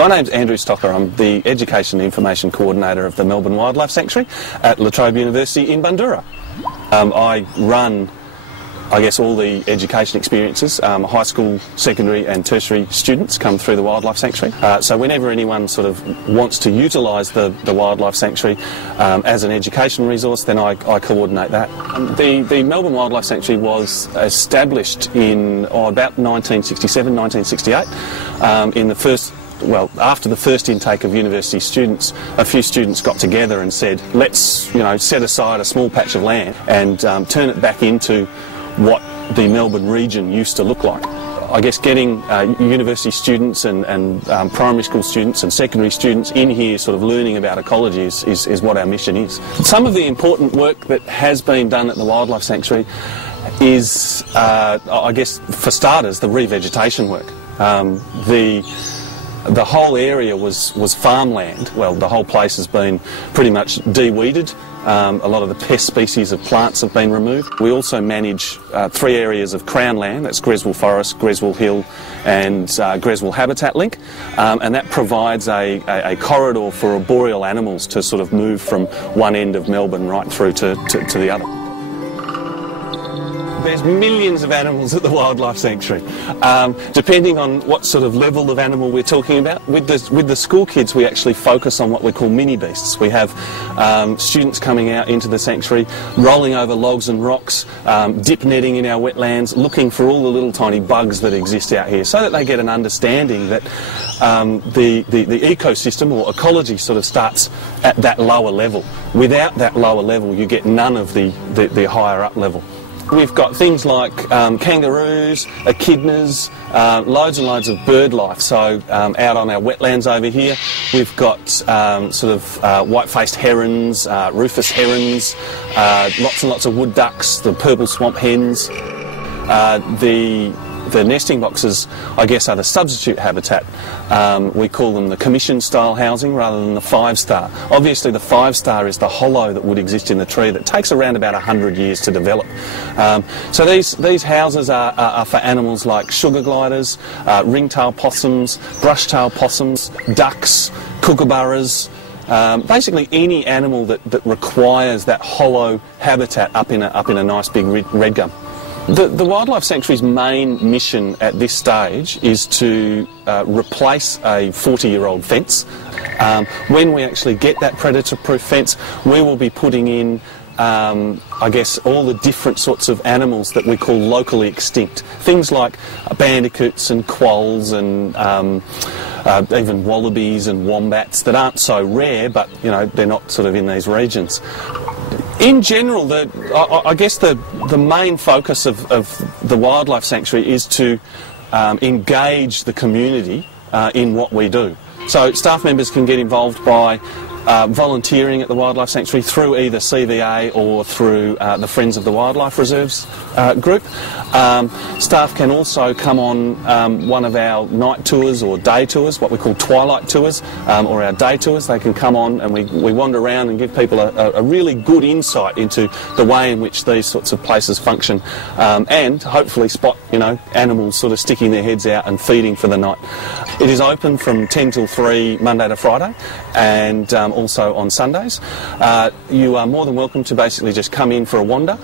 My name's Andrew Stocker. I'm the Education and Information Coordinator of the Melbourne Wildlife Sanctuary at Trobe University in Bundoora. I run, I guess, all the education experiences. High school, secondary and tertiary students come through the Wildlife Sanctuary. So whenever anyone sort of wants to utilise the Wildlife Sanctuary as an education resource, then I coordinate that. The Melbourne Wildlife Sanctuary was established in about 1967, 1968. In the first, well, after the first intake of university students, a few students got together and said, let's, set aside a small patch of land and turn it back into what the Melbourne region used to look like. I guess getting university students and primary school students and secondary students in here sort of learning about ecology is what our mission is. Some of the important work that has been done at the Wildlife Sanctuary is, I guess, for starters, the revegetation work. The whole area was farmland. Well, the whole place has been pretty much de-weeded. A lot of the pest species of plants have been removed. We also manage 3 areas of Crown land, that's Greswold Forest, Greswold Hill and Greswold Habitat Link, and that provides a corridor for arboreal animals to sort of move from one end of Melbourne right through to the other. There's millions of animals at the Wildlife Sanctuary. Depending on what sort of level of animal we're talking about, with the school kids we actually focus on what we call mini beasts. We have students coming out into the sanctuary, rolling over logs and rocks, dip netting in our wetlands, looking for all the little tiny bugs that exist out here, so that they get an understanding that the ecosystem or ecology sort of starts at that lower level. Without that lower level you get none of the higher up level. We've got things like kangaroos, echidnas, loads and loads of bird life. So out on our wetlands over here, we've got sort of white-faced herons, rufous herons, lots and lots of wood ducks, the purple swamp hens. The nesting boxes, I guess, are the substitute habitat. We call them the commission-style housing rather than the 5-star. Obviously, the 5-star is the hollow that would exist in the tree that takes around about 100 years to develop. So these houses are for animals like sugar gliders, ringtail possums, brushtail possums, ducks, kookaburras. Basically any animal that requires that hollow habitat up in a nice big red gum. The Wildlife Sanctuary's main mission at this stage is to replace a 40-year-old fence. When we actually get that predator-proof fence, we will be putting in, I guess, all the different sorts of animals that we call locally extinct. Things like bandicoots and quolls and even wallabies and wombats that aren't so rare, but they're not sort of in these regions. In general, I guess the main focus of the Wildlife Sanctuary is to engage the community in what we do. So staff members can get involved by volunteering at the Wildlife Sanctuary through either CVA or through the Friends of the Wildlife Reserves group. Staff can also come on one of our night tours or day tours, what we call twilight tours, or our day tours. They can come on and we wander around and give people a really good insight into the way in which these sorts of places function, and hopefully spot animals sort of sticking their heads out and feeding for the night. It is open from 10 till 3 Monday to Friday, and also on Sundays. You are more than welcome to basically just come in for a wander.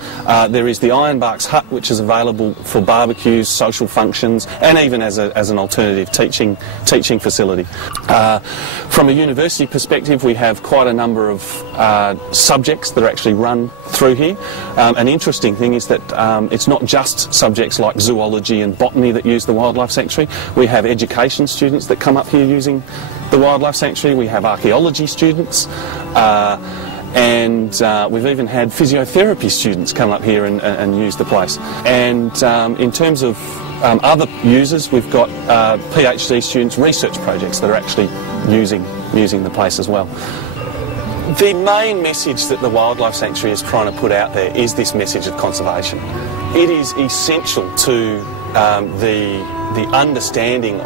There is the Ironbarks Hut, which is available for barbecues, social functions, and even as an alternative teaching facility. From a university perspective, we have quite a number of subjects that are actually run through here. An interesting thing is that it's not just subjects like zoology and botany that use the Wildlife Sanctuary. We have education students that come up here using the Wildlife Sanctuary. We have archaeology students, and we've even had physiotherapy students come up here and use the place. And in terms of other users, we've got PhD students, research projects that are actually using the place as well. The main message that the Wildlife Sanctuary is trying to put out there is this message of conservation. It is essential to the understanding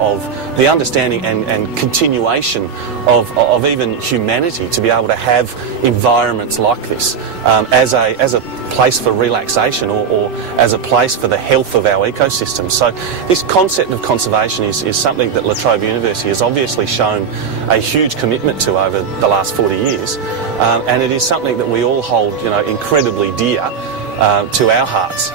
and continuation of even humanity to be able to have environments like this as a place for relaxation or as a place for the health of our ecosystem. So this concept of conservation is something that La Trobe University has obviously shown a huge commitment to over the last 40 years, and it is something that we all hold, incredibly dear to our hearts.